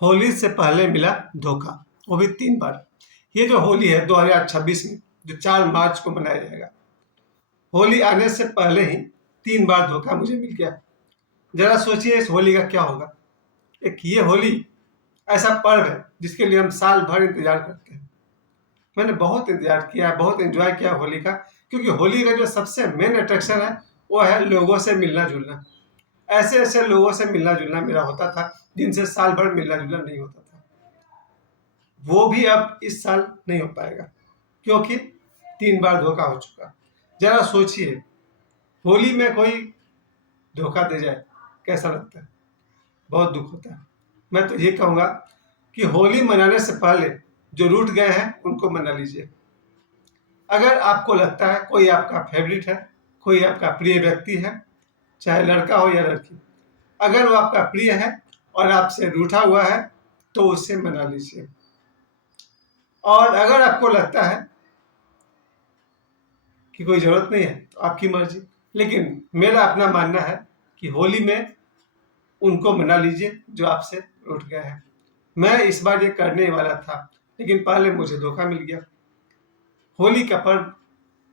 होली से पहले मिला धोखा, वो भी 3 बार। ये जो होली है 2026 में, जो 4 मार्च को मनाया जाएगा, होली आने से पहले ही 3 बार धोखा मुझे मिल गया। जरा सोचिए इस होली का क्या होगा। एक ये होली ऐसा पर्व है जिसके लिए हम साल भर इंतजार करते हैं। मैंने बहुत इंतजार किया, बहुत एंजॉय किया होली का, क्योंकि होली का जो सबसे मेन अट्रैक्शन है वो है लोगों से मिलना जुलना। ऐसे ऐसे लोगों से मिलना जुलना मेरा होता था जिनसे साल भर मिलना जुलना नहीं होता था। वो भी अब इस साल नहीं हो पाएगा, क्योंकि 3 बार धोखा हो चुका। जरा सोचिए, होली में कोई धोखा दे जाए कैसा लगता है। बहुत दुख होता है। मैं तो ये कहूँगा कि होली मनाने से पहले जो रूठ गए हैं उनको मना लीजिए। अगर आपको लगता है कोई आपका फेवरेट है, कोई आपका प्रिय व्यक्ति है, चाहे लड़का हो या लड़की, अगर वो आपका प्रिय है और आपसे रूठा हुआ है तो उससे मना लीजिए। और अगर आपको लगता है कि कोई ज़रूरत नहीं है तो आपकी मर्जी, लेकिन मेरा अपना मानना है कि होली में उनको मना लीजिए जो आपसे रूठ गए हैं। मैं इस बार ये करने वाला था, लेकिन पहले मुझे धोखा मिल गया। होली का पर्व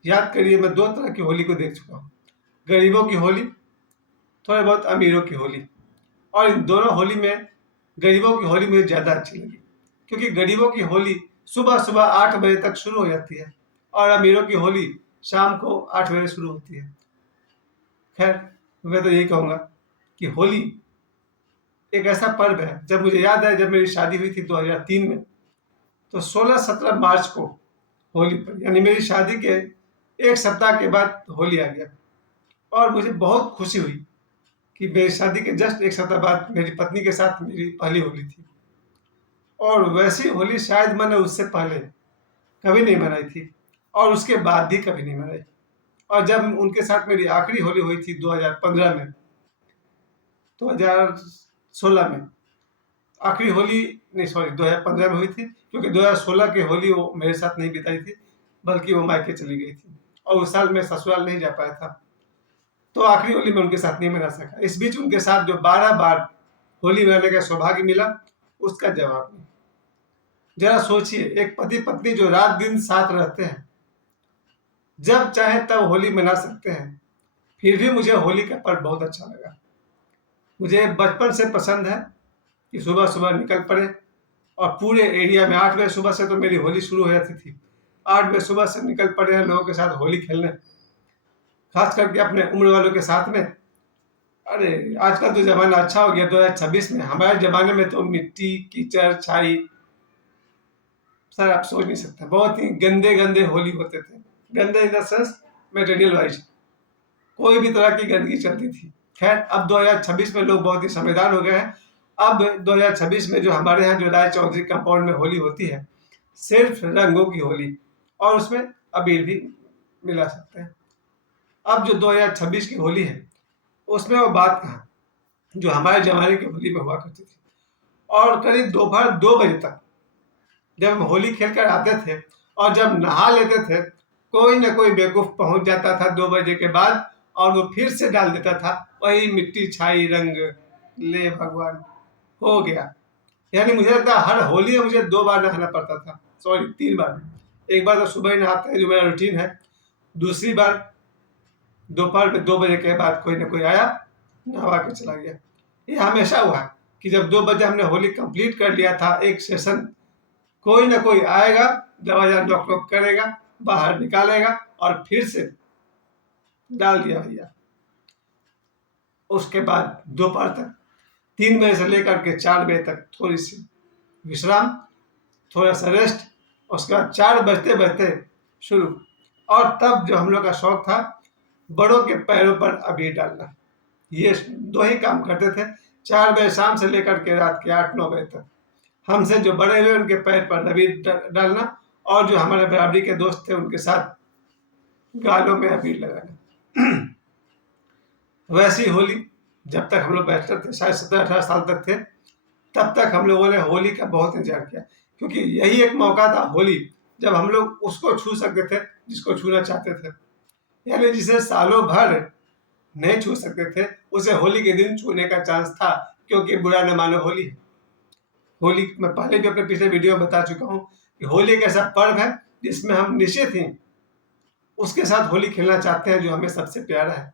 याद करिए, मैं 2 तरह की होली को देख चुका हूँ। गरीबों की होली, थोड़े बहुत अमीरों की होली। और इन दोनों होली में गरीबों की होली मुझे ज़्यादा अच्छी लगी, क्योंकि गरीबों की होली सुबह सुबह 8 बजे तक शुरू हो जाती है और अमीरों की होली शाम को 8 बजे शुरू होती है। खैर, मैं तो यही कहूँगा कि होली एक ऐसा पर्व है। जब मुझे याद है, जब मेरी शादी हुई थी 2003 में, तो 16-17 मार्च को होली पर, यानी मेरी शादी के 1 सप्ताह के बाद होली आ गया। और मुझे बहुत खुशी हुई कि मेरी शादी के जस्ट 1 सप्ताह बाद मेरी पत्नी के साथ मेरी पहली होली थी। और वैसी होली शायद मैंने उससे पहले कभी नहीं मनाई थी और उसके बाद भी कभी नहीं मनाई। और जब उनके साथ मेरी आखिरी होली हुई थी 2015 में, 2016 में आखिरी होली, नहीं सॉरी, 2015 में हुई थी, क्योंकि 2016 की होली वो मेरे साथ नहीं बिताई थी, बल्कि वो मायके चली गई थी और उस साल मैं ससुराल नहीं जा पाया था, तो आखिरी होली में उनके साथ नहीं मना सका। इस बीच उनके साथ जो 12 बार होली मनाने का सौभाग्य मिला, उसका जवाब नहीं। जरा सोचिए, एक पति पत्नी जो रात दिन साथ रहते हैं, जब चाहे तब होली मना सकते हैं। फिर भी मुझे होली का पर्व बहुत अच्छा लगा। मुझे बचपन से पसंद है कि सुबह सुबह निकल पड़े और पूरे एरिया में 8 बजे सुबह से तो मेरी होली शुरू हो जाती थी। 8 बजे सुबह से निकल पड़े हैं लोगों के साथ होली खेलने, खास करके अपने उम्र वालों के साथ में। अरे आजकल तो ज़माना अच्छा हो गया 2026 में। हमारे ज़माने में तो मिट्टी, कीचड़, छाई, सर आप सोच नहीं सकते, बहुत ही गंदे गंदे होली होते थे। गंदे in the sense material wise, कोई भी तरह की गंदगी चलती थी। खैर, अब 2026 में लोग बहुत ही समझदार हो गए हैं। अब 2026 में जो हमारे यहाँ जो राय चौधरी कंपाउंड में होली होती है, सिर्फ रंगों की होली, और उसमें अबीर भी मिला सकते हैं। अब जो 2026 की होली है, उसमें वो बात कहाँ जो हमारे ज़माने की होली में हुआ करती थी। और करीब दोपहर 2 बजे तक जब हम होली खेल कर आते थे और जब नहा लेते थे, कोई ना कोई बेवकूफ़ पहुंच जाता था 2 बजे के बाद और वो फिर से डाल देता था वही मिट्टी छाई रंग। ले भगवान, हो गया। यानी मुझे लगता है हर होली में मुझे 2 बार नहाना पड़ता था, सॉरी 3 बार। एक बार तो सुबह ही नहाते हैं जो मेरा रूटीन है, दूसरी बार दोपहर में 2 बजे के बाद कोई ना कोई आया, नहवा के चला गया। ये हमेशा हुआ है कि जब 2 बजे हमने होली कंप्लीट कर लिया था एक सेशन, कोई ना कोई आएगा, दरवाजा नॉक नॉक करेगा, बाहर निकालेगा और फिर से डाल दिया भैया। उसके बाद दोपहर तक 3 बजे से लेकर के 4 बजे तक थोड़ी सी विश्राम, थोड़ा सा रेस्ट, उसके बाद 4 बजते बजते शुरू। और तब जो हम लोग का शौक था बड़ों के पैरों पर अबीर डालना, ये 2 ही काम करते थे। 4 बजे शाम से लेकर के रात के 8-9 बजे तक हमसे जो बड़े हुए उनके पैर पर अबीर डालना, और जो हमारे बराबरी के दोस्त थे उनके साथ गालों में अबीर लगाना। वैसी होली जब तक हम लोग बैचलर थे, शायद 17-18 साल तक थे, तब तक हम लोगों ने होली का बहुत इंतजार किया, क्योंकि यही एक मौका था होली जब हम लोग उसको छू सकते थे जिसको छूना चाहते थे। यानी जिसे सालों भर नहीं छू सकते थे, उसे होली के दिन छूने का चांस था, क्योंकि बुरा न मानो होली है। होली मैं पहले भी अपने पिछले वीडियो में बता चुका हूँ कि होली एक ऐसा पर्व है जिसमें हम निश्चित ही उसके साथ होली खेलना चाहते हैं जो हमें सबसे प्यारा है।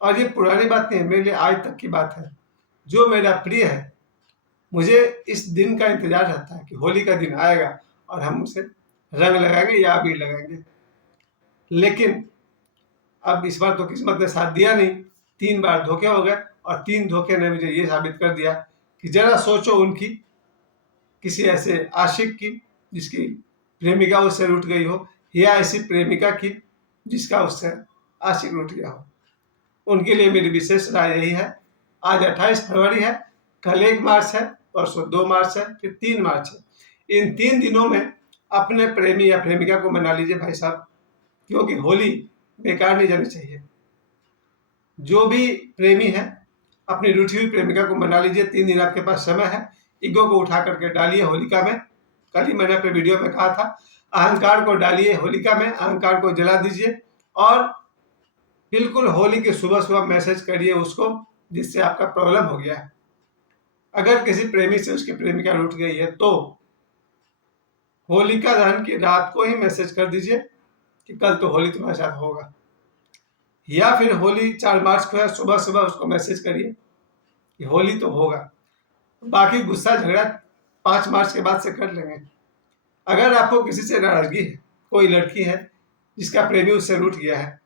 और ये पुरानी बात नहीं है, मेरे लिए आज तक की बात है। जो मेरा प्रिय है, मुझे इस दिन का इंतजार रहता है कि होली का दिन आएगा और हम उसे रंग लगाएंगे या अबीर लगाएंगे। लेकिन अब इस बार तो किस्मत ने साथ दिया नहीं, 3 बार धोखे हो गए और 3 धोखे ने मुझे ये साबित कर दिया कि जरा सोचो उनकी, किसी ऐसे आशिक की जिसकी प्रेमिका उससे रूठ गई हो, या ऐसी प्रेमिका की जिसका उससे आशिक रूठ गया हो। उनके लिए मेरी विशेष राय यही है, आज 28 फरवरी है, कल 1 मार्च है, परसों 2 मार्च है, फिर 3 मार्च है। इन 3 दिनों में अपने प्रेमी या प्रेमिका को मना लीजिए भाई साहब, क्योंकि होली बेकार नहीं जानी चाहिए। जो भी प्रेमी है अपनी रूठी हुई प्रेमिका को मना लीजिए, 3 दिन आपके पास समय है। ईगो को उठा करके डालिए होलिका में। कल ही मैंने अपने वीडियो में कहा था, अहंकार को डालिए होलिका में, अहंकार को जला दीजिए और बिल्कुल होली के सुबह सुबह मैसेज करिए उसको जिससे आपका प्रॉब्लम हो गया है। अगर किसी प्रेमी से उसकी प्रेमिका रूठ गई है तो होलिका दहन की रात को ही मैसेज कर दीजिए कि कल तो होली तुम्हारे साथ होगा, या फिर होली 4 मार्च को है, सुबह सुबह उसको मैसेज करिए कि होली तो होगा। बाकी गुस्सा झगड़ा 5 मार्च के बाद से कर लेंगे। अगर आपको किसी से नाराजगी है, कोई लड़की है जिसका प्रेमी उससे रूठ गया है,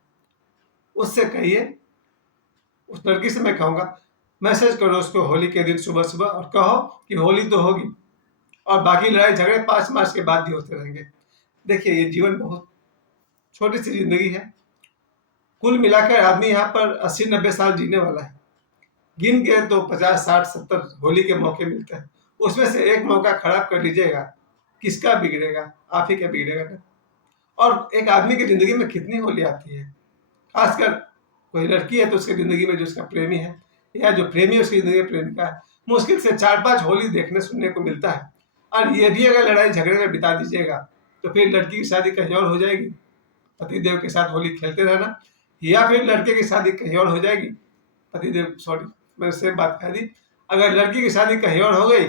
उससे कहिए, उस लड़की से मैं कहूँगा मैसेज करो उसको होली के दिन सुबह सुबह और कहो कि होली तो होगी, और बाकी लड़ाई झगड़े 5 मार्च के बाद भी होते रहेंगे। देखिए, ये जीवन बहुत छोटी सी जिंदगी है। कुल मिलाकर आदमी यहाँ पर 80-90 साल जीने वाला है। गिन के तो 50, 60, 70 होली के मौके मिलते हैं। उसमें से एक मौका खराब कर लीजिएगा, किसका बिगड़ेगा? आप ही का बिगड़ेगा ना। और एक आदमी की जिंदगी में कितनी होली आती है, खासकर कोई लड़की है तो उसकी जिंदगी में जो उसका प्रेमी है, या जो प्रेमी है उसकी जिंदगी में प्रेमिका है, मुश्किल से 4-5 होली देखने सुनने को मिलता है। और ये भी अगर लड़ाई झगड़े में बिता दीजिएगा तो फिर लड़की की शादी कहीं और हो जाएगी, पतिदेव के साथ होली खेलते रहना, या फिर लड़के की शादी कहीं और हो जाएगी, पतिदेव सॉरी मैंने सेम बात कह दी, अगर लड़की की शादी कहीं और हो गई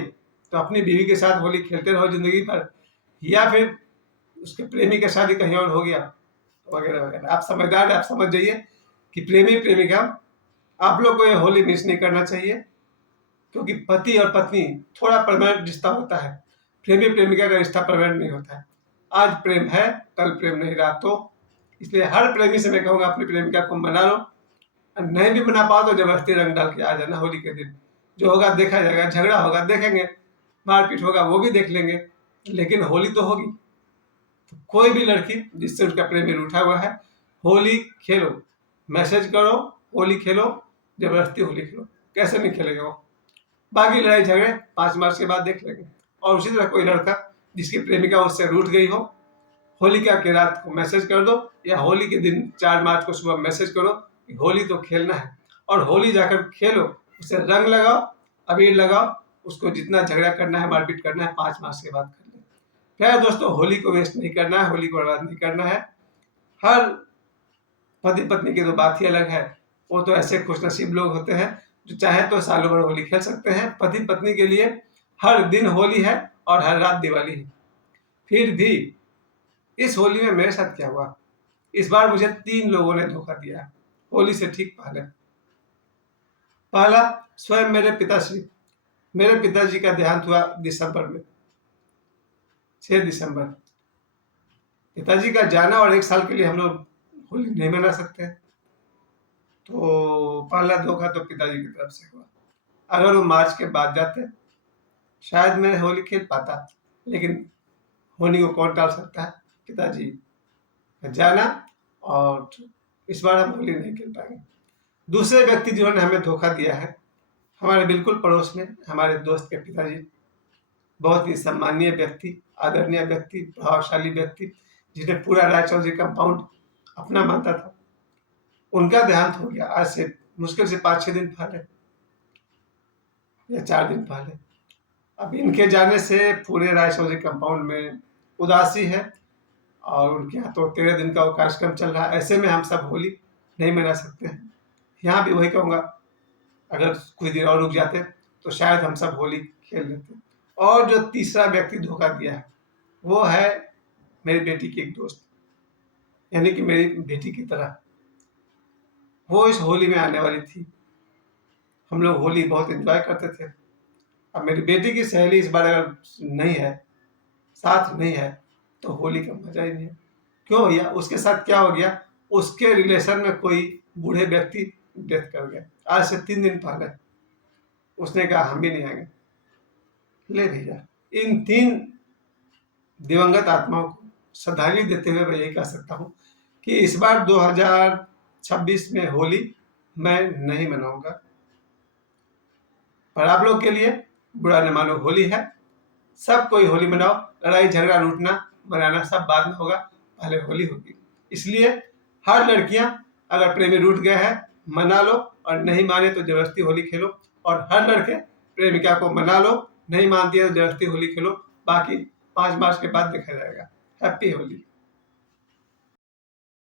तो अपनी बीवी के साथ होली खेलते रहो जिंदगी भर, या फिर उसके प्रेमी की शादी कहीं और हो गया वगैरह वगैरह। आप समझदार हैं, आप समझ जाइए कि प्रेमी प्रेमिका आप लोग को ये होली मिस नहीं करना चाहिए, क्योंकि पति और पत्नी थोड़ा परमानेंट रिश्ता होता है, प्रेमी प्रेमिका का रिश्ता परमानेंट नहीं होता है। आज प्रेम है, कल प्रेम नहीं रहा, तो इसलिए हर प्रेमी से मैं कहूँगा अपनी प्रेमिका को मना लो, नहीं भी बना पाओ तो जबरदस्ती रंग डाल के आ जाना होली के दिन। जो होगा देखा जाएगा, झगड़ा होगा देखेंगे, मारपीट होगा वो भी देख लेंगे, लेकिन होली तो होगी। तो कोई भी लड़की जिससे उसका प्रेमी रूठा हुआ है, होली खेलो, मैसेज करो, होली खेलो, जबरदस्ती होली खेलो, कैसे नहीं खेलेगा वो। बाकी लड़ाई झगड़े 5 मार्च के बाद देख लेंगे। और उसी तरह कोई लड़का जिसकी प्रेमिका उससे रूठ गई हो, होलिका की रात को मैसेज कर दो, या होली के दिन 4 मार्च को सुबह मैसेज करो कि होली तो खेलना है, और होली जाकर खेलो, उसे रंग लगाओ, अबीर लगाओ, उसको जितना झगड़ा करना है, मारपीट करना है 5 मार्च के बाद कर ले। क्या दोस्तों, होली को वेस्ट नहीं करना है, होली को बर्बाद नहीं करना है। हर पति पत्नी की तो बात ही अलग है, वो तो ऐसे खुशनसीब लोग होते हैं जो चाहे तो सालों भर होली खेल सकते हैं। पति पत्नी के लिए हर दिन होली है और हर रात दिवाली है। फिर भी इस होली में मेरे साथ क्या हुआ, इस बार मुझे 3 लोगों ने धोखा दिया होली से ठीक पहले। पहला, स्वयं मेरे पिताश्री, मेरे पिताजी का देहांत हुआ दिसंबर में, 6 दिसंबर। पिताजी का जाना और 1 साल के लिए हम लोग होली नहीं मना सकते, तो पहला धोखा तो पिताजी की तरफ से हुआ। अगर वो मार्च के बाद जाते शायद मैं होली खेल पाता, लेकिन होली को कौन टाल सकता है, पिताजी का जाना, और इस बार हम होली नहीं खेल पाएंगे। दूसरे व्यक्ति जिन्होंने हमें धोखा दिया है, हमारे बिल्कुल पड़ोस में हमारे दोस्त के पिताजी, बहुत ही सम्मानीय व्यक्ति, आदरणीय व्यक्ति, प्रभावशाली व्यक्ति, जिन्हें पूरा रायचौधरी कंपाउंड अपना मानता था, उनका देहांत हो गया आज से मुश्किल से 5-6 दिन पहले या 4 दिन पहले। अब इनके जाने से पूरे रायचौधरी कंपाउंड में उदासी है, और उनके यहाँ तो 13 दिन का वो कार्यक्रम चल रहा है। ऐसे में हम सब होली नहीं मना सकते हैं। यहाँ भी वही कहूँगा, अगर कुछ दिन और रुक जाते तो शायद हम सब होली खेल लेते, और जो तीसरा व्यक्ति धोखा दिया है वो है मेरी बेटी की एक दोस्त, यानी कि मेरी बेटी की तरह। वो इस होली में आने वाली थी, हम लोग होली बहुत एंजॉय करते थे। अब मेरी बेटी की सहेली इस बार अगर नहीं है, साथ नहीं है, तो होली का मजा ही नहीं है। क्यों भैया, उसके साथ क्या हो गया? उसके रिलेशन में कोई बूढ़े व्यक्ति डेथ कर गया आज से 3 दिन पहले। उसने कहा हम भी नहीं आएंगे। ले भैया, इन 3 दिवंगत आत्माओं को श्रद्धांजलि देते हुए मैं यही कह सकता हूँ कि इस बार 2026 में होली मैं नहीं मनाऊंगा। पर आप लोग के लिए बुरा न मानो, होली है, सब कोई होली मनाओ। लड़ाई झगड़ा रूठना मनाना सब बाद में होगा, पहले होली होगी। इसलिए हर लड़कियां, अगर प्रेमी रूठ गए हैं मना लो, और नहीं माने तो जबरदस्ती होली खेलो। और हर लड़के प्रेमिका को मना लो, नहीं मानती है तो जबरदस्ती होली खेलो। बाकी 5 मार्च के बाद देखा जाएगा। हैप्पी होली।